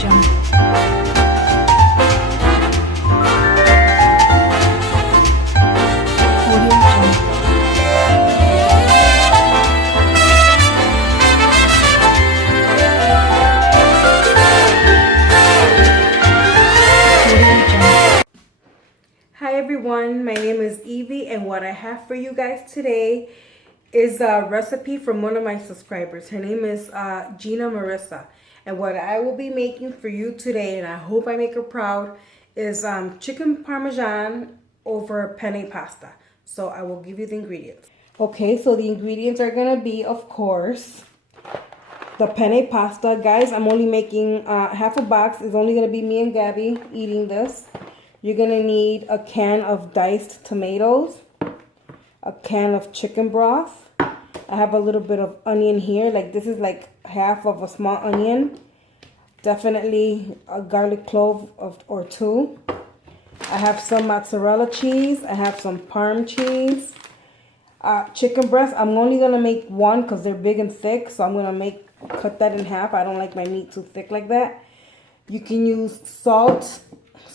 Hi everyone, my name is Evie, and what I have for you guys today is a recipe from one of my subscribers. Her name is Gina Marissa, and what I will be making for you today, and I hope I make her proud, is chicken parmesan over penne pasta. So I will give you the ingredients. Okay, so the ingredients are gonna be, of course, the penne pasta. Guys, I'm only making half a box. It's only gonna be me and Gabby eating this. You're gonna need a can of diced tomatoes, a can of chicken broth. I have a little bit of onion here. Like, this is like half of a small onion. Definitely a garlic clove or two. I have some mozzarella cheese. I have some Parm cheese. Chicken breast. I'm only gonna make one because they're big and thick. So I'm gonna cut that in half. I don't like my meat too thick like that. You can use salt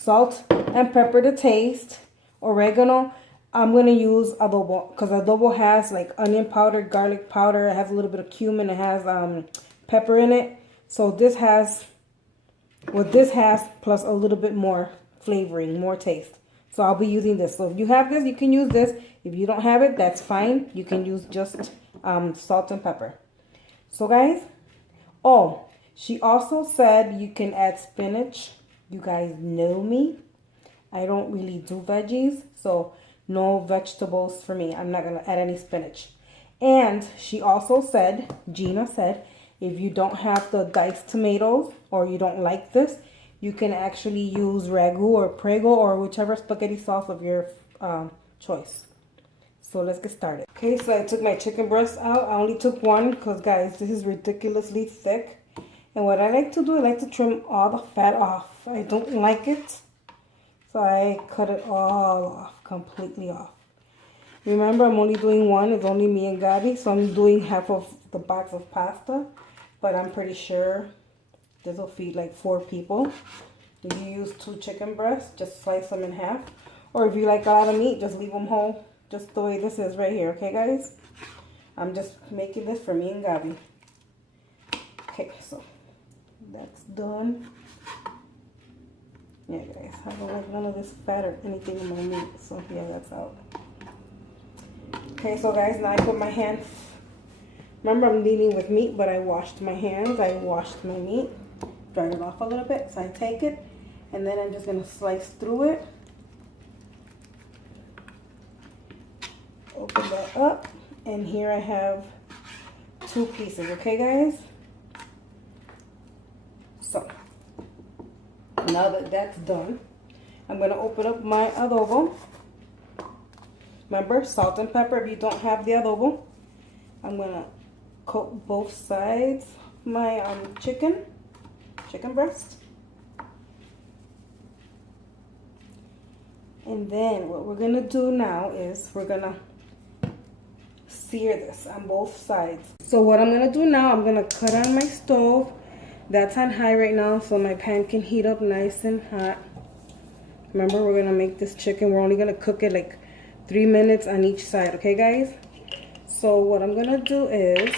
and pepper to taste. Oregano. I'm going to use adobo because adobo has like onion powder, garlic powder. It has a little bit of cumin. It has pepper in it. So this has what this has plus a little bit more flavoring, more taste. So I'll be using this. So if you have this, you can use this. If you don't have it, that's fine. You can use just salt and pepper. So guys, oh, she also said you can add spinach. You guys know me. I don't really do veggies, so no vegetables for me. I'm not going to add any spinach. And she also said, Gina said, if you don't have the diced tomatoes or you don't like this, you can actually use ragu or prego or whichever spaghetti sauce of your choice. So let's get started. Okay, so I took my chicken breast out. I only took one because, guys, this is ridiculously thick. And what I like to do, I like to trim all the fat off. I don't like it, so I cut it all off, completely off. Remember, I'm only doing one. It's only me and Gabby, so I'm doing half of the box of pasta. But I'm pretty sure this will feed like 4 people. If you use 2 chicken breasts, just slice them in half. Or if you like a lot of meat, just leave them whole, just the way this is right here. Okay, guys? I'm just making this for me and Gabby. Okay, so that's done. Yeah, guys, I don't like none of this fat or anything in my meat, so yeah, that's out. Okay, so guys, now I put my hands. Remember, I'm dealing with meat, but I washed my hands. I washed my meat, dried it off a little bit. So I take it, and then I'm just gonna slice through it. Open that up, and here I have 2 pieces. Okay, guys. So now that that's done, I'm going to open up my adobo. Remember, salt and pepper. If you don't have the adobo, I'm going to coat both sides of my chicken breast. And then what we're going to do now is we're going to sear this on both sides. So what I'm going to do now, I'm going to cut on my stove. That's on high right now, so my pan can heat up nice and hot. Remember, we're going to make this chicken. We're only going to cook it like 3 minutes on each side, okay, guys? So what I'm going to do is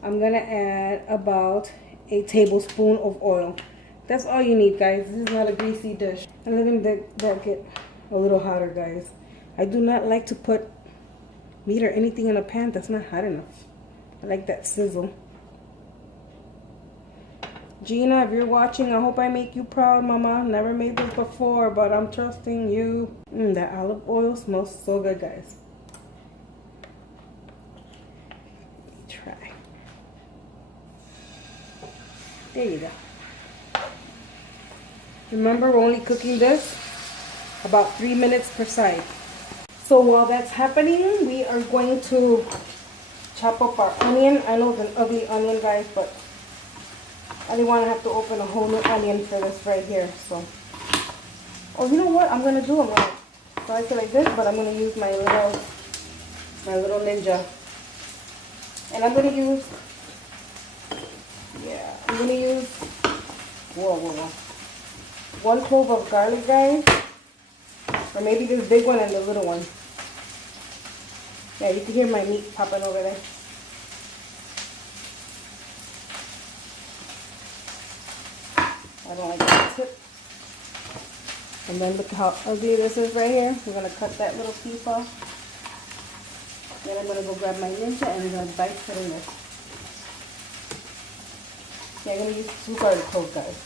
I'm going to add about a tablespoon of oil. That's all you need, guys. This is not a greasy dish. And let that get a little hotter, guys. I do not like to put meat or anything in a pan that's not hot enough. I like that sizzle. Gina, if you're watching, I hope I make you proud, Mama. Never made this before, but I'm trusting you. That olive oil smells so good, guys. Try. There you go. Remember, we're only cooking this about 3 minutes per side. So while that's happening, we are going to chop up our onion. I know it's an ugly onion, guys, but I didn't want to have to open a whole new onion for this right here. So, oh, you know what I'm gonna do? I'm gonna slice it like this, but I'm gonna use my little ninja, and I'm gonna use whoa. 1 clove of garlic, guys. Or maybe this big one and the little one. Yeah, you can hear my meat popping over there. I don't like that tip. And then look how ugly this is right here. We're going to cut that little piece off. Then I'm going to go grab my Ninja and I'm going to dice it in this. Yeah, I'm going to use 2 garlic cloves, guys.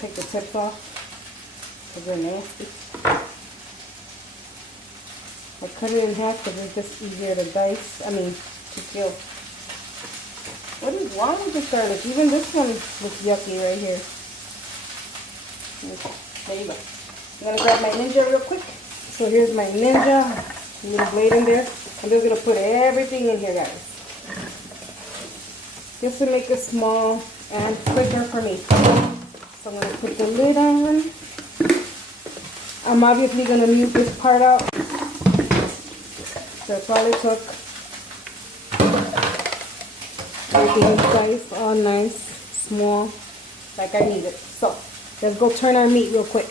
Take the tips off because they're nasty. I cut it in half because it's just easier to dice, to peel. What is wrong with this garlic? Even this one looks yucky right here. Okay, there you go. I'm going to grab my Ninja real quick. So here's my Ninja. A little blade in there. I'm just going to put everything in here, guys. Just to make it small and quicker for me. So I'm going to put the lid on. I'm obviously going to mute this part out. That's all it took. Everything diced all nice, small, like I need it. So let's go turn our meat real quick.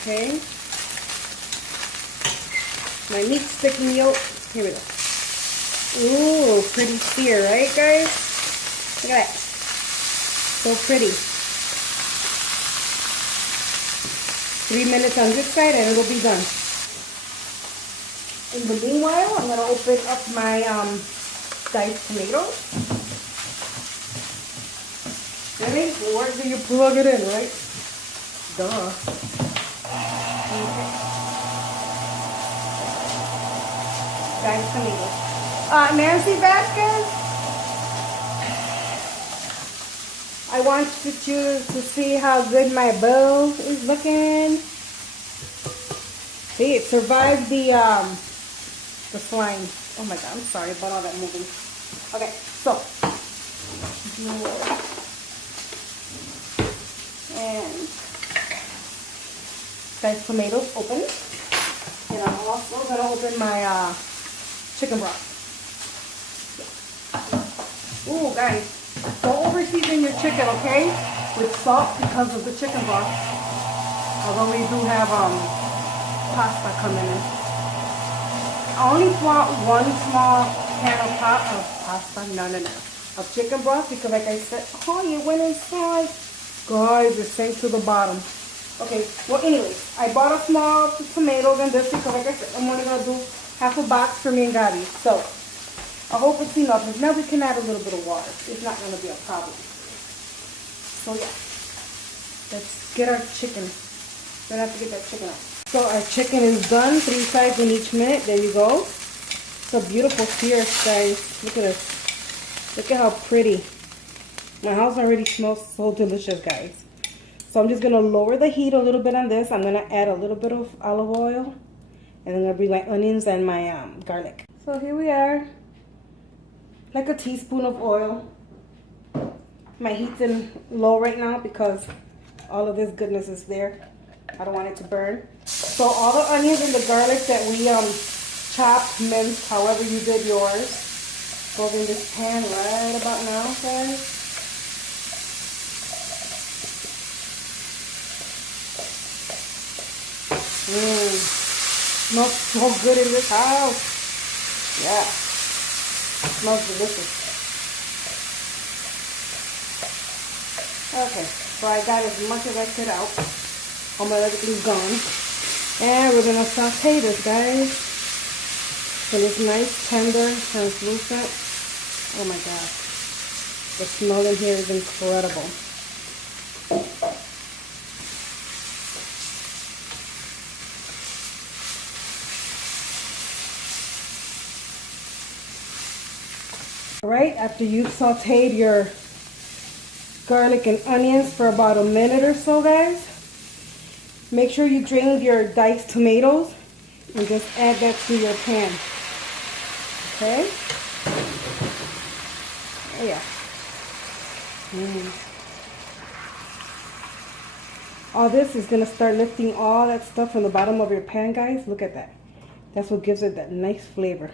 Okay. My meat sticking yolk. Here we go. Ooh, pretty sear, right, guys? Look at that. So pretty. 3 minutes on this side and it'll be done. In the meanwhile, I'm going to open up my diced tomatoes. Ready? Where do you plug it in, right? Duh. Okay. Diced tomatoes. Nancy Vasquez, I want you to see how good my bowl is looking. See, it survived the slime. Oh my god, I'm sorry about all that moving. Okay, so and diced tomatoes open, and I'm also gonna open my chicken broth. Ooh, guys, don't over season your chicken, okay? With salt because of the chicken broth. Although we do have pasta coming in. I only bought 1 small can of pasta. No. Of chicken broth because, like I said, oh, you went inside. Guys, it sank to the bottom. Okay, well, anyways, I bought a small tomatoes and this because, like I said, I'm only gonna do half a box for me and Gabi. So I hope it's enough. Now we can add a little bit of water. It's not gonna be a problem. So yeah, let's get our chicken. We're gonna have to get that chicken out. So our chicken is done, 3 sides in each minute. There you go. It's a beautiful sear, guys. Look at this. Look at how pretty. My house already smells so delicious, guys. So I'm just gonna lower the heat a little bit on this. I'm gonna add a little bit of olive oil, and then I'm gonna bring my onions and my garlic. So here we are. Like a teaspoon of oil. My heat's in low right now because all of this goodness is there. I don't want it to burn. So all the onions and the garlic that we chopped, minced, however you did yours, goes in this pan right about now, guys. Smells so good in this house. Yeah. Smells delicious. Okay, so I got as much as I could out. Almost everything's gone. And we're gonna saute this, guys. So it's nice, tender, translucent. Oh my god. The smell in here is incredible. Alright, after you've sauteed your garlic and onions for about a minute or so, guys, make sure you drain your diced tomatoes and just add that to your pan. Okay? Oh yeah. All this is going to start lifting all that stuff from the bottom of your pan, guys. Look at that. That's what gives it that nice flavor.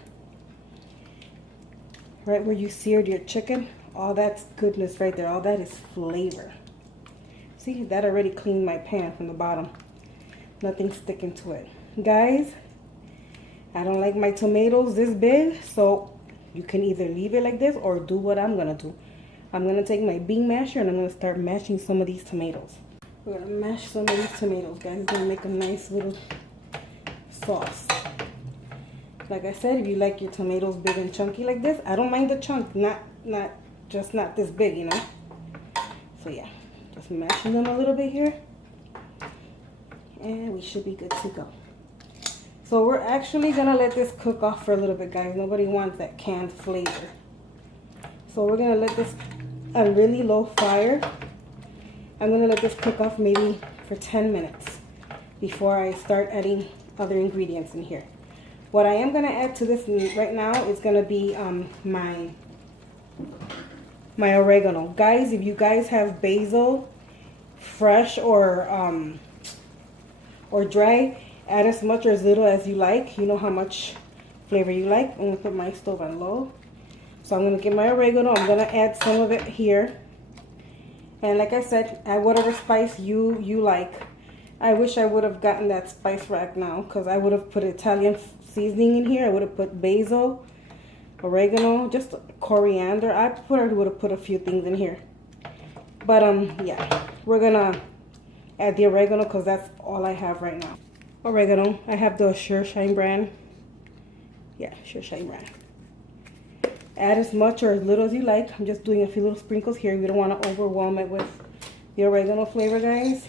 Right where you seared your chicken. All that's goodness right there. All that is flavor. See, that already cleaned my pan from the bottom. Nothing sticking to it. Guys, I don't like my tomatoes this big, so you can either leave it like this or do what I'm gonna do. I'm gonna take my bean masher and I'm gonna start mashing some of these tomatoes. We're gonna mash some of these tomatoes, guys. It's gonna make a nice little sauce. Like I said, if you like your tomatoes big and chunky like this, I don't mind the chunk, not this big, you know. So yeah, just mashing them a little bit here, and we should be good to go. So we're actually gonna let this cook off for a little bit, guys. Nobody wants that canned flavor. So we're gonna let this on really low fire. I'm gonna let this cook off maybe for 10 minutes before I start adding other ingredients in here. What I am gonna add to this right now is gonna be my oregano. Guys, if you guys have basil, fresh or dry, add as much or as little as you like. You know how much flavor you like. I'm gonna put my stove on low. So I'm gonna get my oregano. I'm gonna add some of it here. And like I said, add whatever spice you like. I wish I would have gotten that spice rack now, because I would have put Italian seasoning in here. I would have put basil, oregano, just coriander. I probably would have put a few things in here. But yeah, we're gonna add the oregano because that's all I have right now. Oregano, I have the Sure Shine brand. Yeah, Sure Shine brand. Add as much or as little as you like. I'm just doing a few little sprinkles here. We don't want to overwhelm it with the oregano flavor, guys.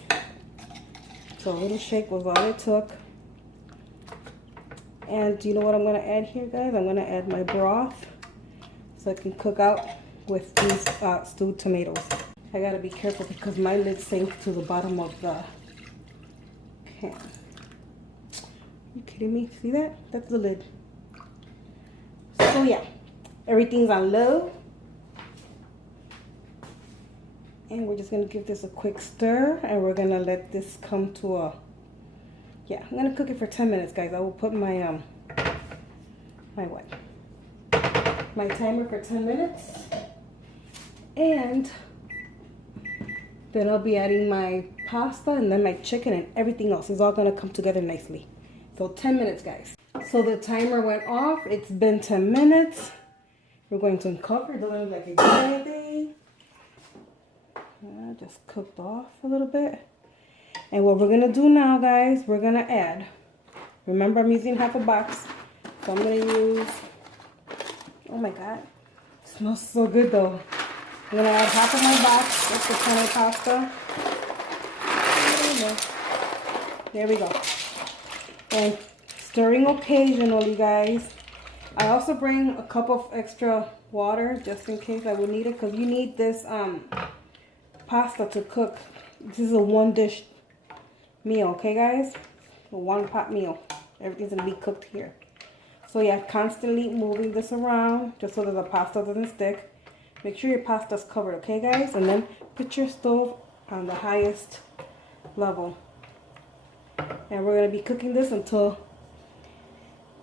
So a little shake was all it took. And do you know what I'm going to add here, guys? I'm going to add my broth so I can cook out with these stewed tomatoes. I got to be careful because my lid sank to the bottom of the can. Are you kidding me? See that? That's the lid. So yeah, everything's on low. And we're just going to give this a quick stir, and we're going to let this come to a, yeah, I'm going to cook it for 10 minutes, guys. I will put my, my timer for 10 minutes. And then I'll be adding my pasta and then my chicken and everything else. It's all going to come together nicely. So 10 minutes, guys. So the timer went off. It's been 10 minutes. We're going to uncover it. Doesn't look like it did anything. Just cooked off a little bit. And what we're going to do now, guys, we're going to add. Remember, I'm using half a box. So I'm going to use, oh my God. It smells so good though. I'm going to add half of my box. That's the penne pasta. There we go. And stirring occasionally, guys. I also bring a cup of extra water just in case I would need it, because you need this pasta to cook. This is a one dish meal, okay, guys? A one pot meal. Everything's gonna be cooked here. So yeah, constantly moving this around just so that the pasta doesn't stick. Make sure your pasta's covered, okay, guys? And then put your stove on the highest level. And we're gonna be cooking this until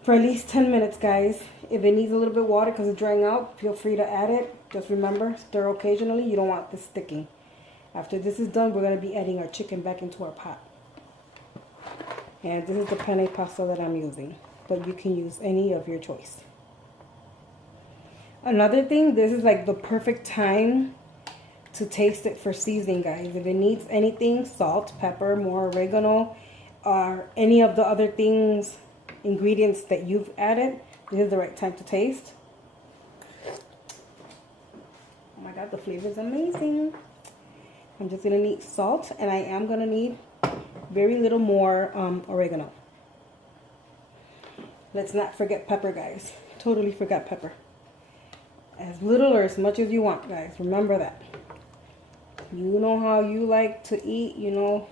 for at least 10 minutes, guys. If it needs a little bit of water because it's drying out, feel free to add it. Just remember, stir occasionally. You don't want this sticking. After this is done, we're going to be adding our chicken back into our pot. And this is the penne pasta that I'm using, but you can use any of your choice. Another thing, this is like the perfect time to taste it for seasoning, guys. If it needs anything, salt, pepper, more oregano, or any of the other things, ingredients that you've added, this is the right time to taste. Oh my God, the flavor is amazing. I'm just gonna need salt, and I am gonna need very little more oregano. Let's not forget pepper, guys. Totally forgot pepper. As little or as much as you want, guys. Remember that. You know how you like to eat, you know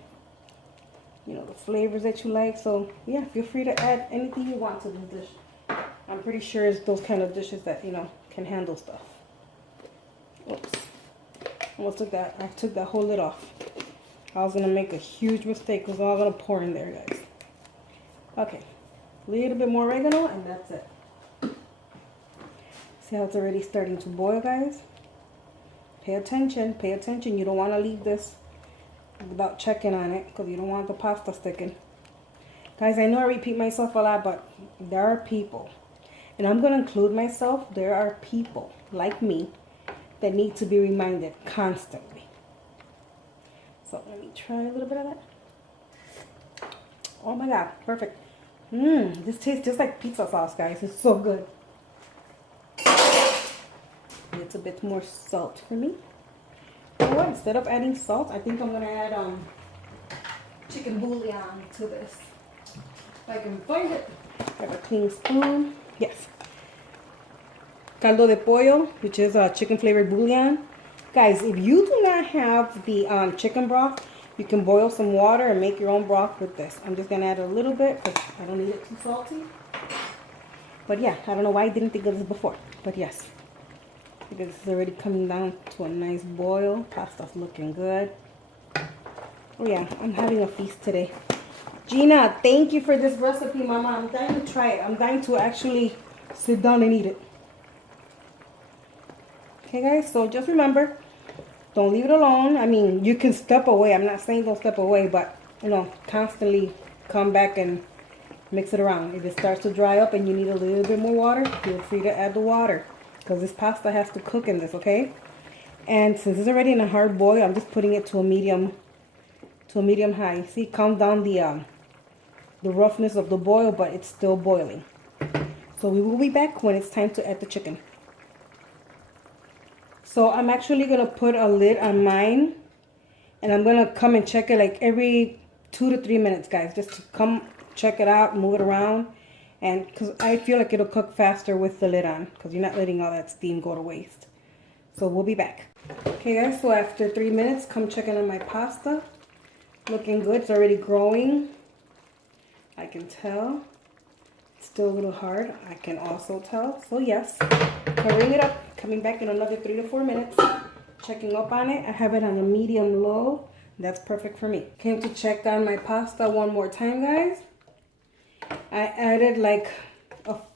the flavors that you like. So yeah, feel free to add anything you want to this dish. I'm pretty sure it's those kind of dishes that, can handle stuff. Oops. Almost took that. I took that whole lid off. I was going to make a huge mistake. It was all going to pour in there, guys. Okay. A little bit more oregano, and that's it. See how it's already starting to boil, guys? Pay attention, pay attention. You don't want to leave this without checking on it because you don't want the pasta sticking. Guys, I know I repeat myself a lot, but there are people, and I'm going to include myself, there are people like me that need to be reminded constantly. So let me try a little bit of that. Oh my God, perfect. This tastes just like pizza sauce, guys. It's so good. It's a bit more salt for me. You know what? Instead of adding salt, I think I'm gonna add chicken bouillon to this. If I can find it. Have a clean spoon. Yes. Caldo de pollo, which is chicken flavored bouillon. Guys, if you do not have the chicken broth, you can boil some water and make your own broth with this. I'm just gonna add a little bit because I don't need it too salty. But yeah, I don't know why I didn't think of this before. But yes. Because it's already coming down to a nice boil. Pasta's looking good. Oh yeah, I'm having a feast today. Gina, thank you for this recipe, Mama. I'm dying to try it. I'm dying to actually sit down and eat it. Okay, guys, so just remember, don't leave it alone. I mean, you can step away. I'm not saying don't step away, but, you know, constantly come back and mix it around. If it starts to dry up and you need a little bit more water, feel free to add the water. Because this pasta has to cook in this, okay? And since it's already in a hard boil, I'm just putting it to a medium high. See, calm down the roughness of the boil, but it's still boiling. So we will be back when it's time to add the chicken. So I'm actually gonna put a lid on mine, and I'm gonna come and check it like every 2 to 3 minutes, guys, just to come check it out, move it around. And because I feel like it'll cook faster with the lid on, because you're not letting all that steam go to waste. So we'll be back. Okay, guys, so after 3 minutes, come check in on my pasta. Looking good. It's already growing. I can tell. It's still a little hard. I can also tell. So yes, covering it up. Coming back in another 3 to 4 minutes. Checking up on it. I have it on a medium low. That's perfect for me. Came to check on my pasta one more time, guys. I added like about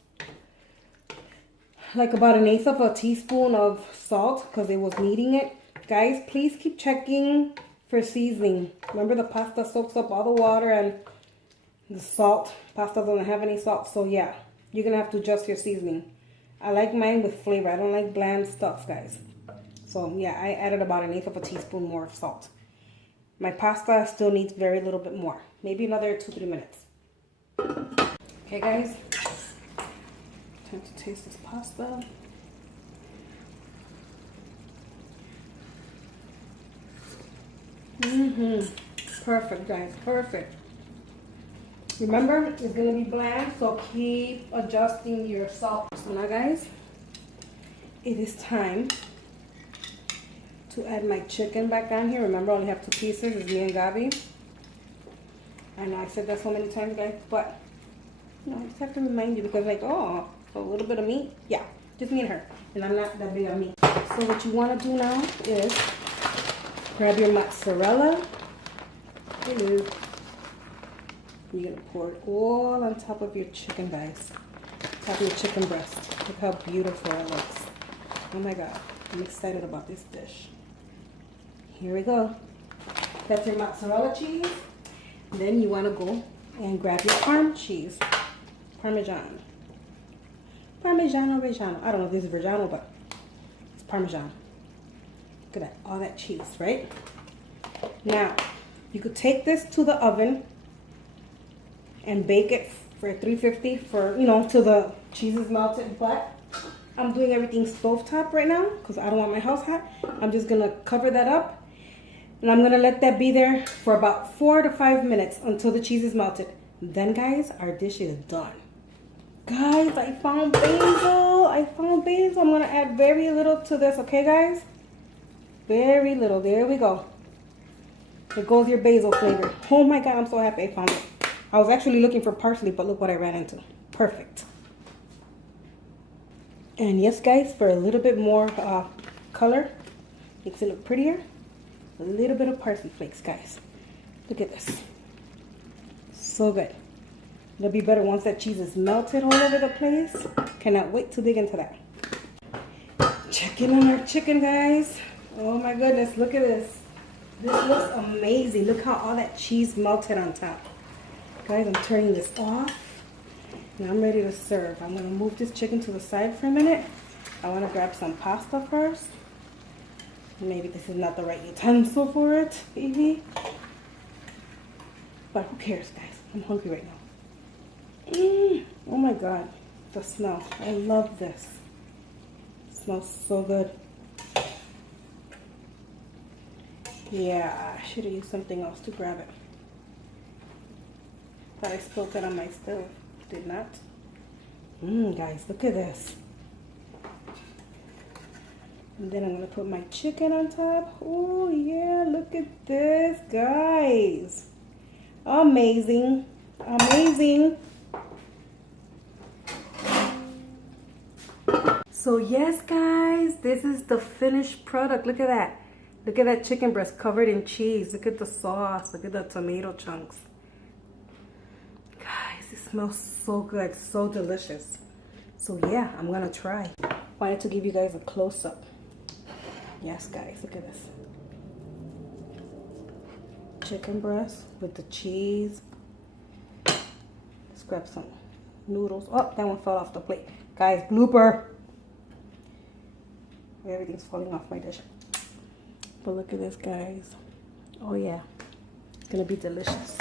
1/8 of a teaspoon of salt because it was needing it. Guys, please keep checking for seasoning. Remember, the pasta soaks up all the water and the salt. Pasta doesn't have any salt, so yeah, you're gonna have to adjust your seasoning. I like mine with flavor. I don't like bland stuff, guys. So yeah, I added about 1/8 of a teaspoon more of salt. My pasta still needs very little bit more. Maybe another 2 to 3 minutes. Okay, guys, time to taste this pasta. Perfect, guys, perfect. Remember, it's gonna be bland, so keep adjusting your salt. So now, guys, it is time to add my chicken back on here. Remember, I only have 2 pieces. It's me and Gabi. I know I said that so many times, guys, but you know, I just have to remind you because, like, oh, so a little bit of meat? Yeah, just me and her. And I'm not that big on meat. So what you want to do now is grab your mozzarella. Hello. You're going to pour it all on top of your chicken, guys. Top of your chicken breast. Look how beautiful it looks. Oh my God, I'm excited about this dish. Here we go. That's your mozzarella cheese. Then you want to go and grab your Parm cheese. Parmesan. Parmigiano Reggiano. I don't know if this is Reggiano, but it's Parmesan. Look at that. All that cheese, right? Now, you could take this to the oven and bake it for 350 for, you know, till the cheese is melted. But I'm doing everything stovetop right now because I don't want my house hot. I'm just going to cover that up. And I'm going to let that be there for about 4 to 5 minutes until the cheese is melted. Then, guys, our dish is done. Guys, I found basil. I'm going to add very little to this, okay, guys? Very little. There we go. There goes your basil flavor. Oh, my God, I'm so happy I found it. I was actually looking for parsley, but look what I ran into. Perfect. And yes, guys, for a little bit more color, makes it look prettier. A little bit of parsley flakes, guys. Look at this. So good. It'll be better once that cheese is melted all over the place. Cannot wait to dig into that. Check in on our chicken, guys. Oh my goodness, look at this. This looks amazing. Look how all that cheese melted on top. Guys, I'm turning this off. And I'm ready to serve. I'm going to move this chicken to the side for a minute. I want to grab some pasta first. Maybe this is not the right utensil for it, maybe. But who cares, guys? I'm hungry right now. Oh my God, the smell. I love this. It smells so good. Yeah, I should have used something else to grab it. Thought I spilled it on my stove. Did not. Guys, look at this. And then I'm gonna put my chicken on top. Oh yeah, look at this, guys. Amazing, amazing. So yes, guys, this is the finished product. Look at that. Look at that chicken breast covered in cheese. Look at the sauce. Look at the tomato chunks. Guys, it smells so good, so delicious. So yeah, I'm gonna try. Wanted to give you guys a close-up. Yes, guys, look at this. Chicken breast with the cheese. Let's grab some noodles. Oh, that one fell off the plate. Guys, blooper. Everything's falling off my dish. But look at this, guys. Oh yeah, it's gonna be delicious.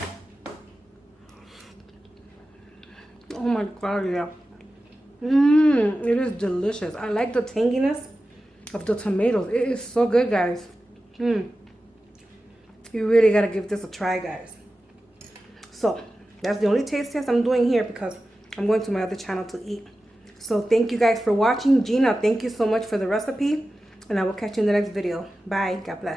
Oh my God, yeah. It is delicious. I like the tanginess of the tomatoes. It is so good, guys. You really gotta give this a try, guys. So that's the only taste test I'm doing here because I'm going to my other channel to eat. So thank you guys for watching. Gina, thank you so much for the recipe, and I will catch you in the next video. Bye. God bless.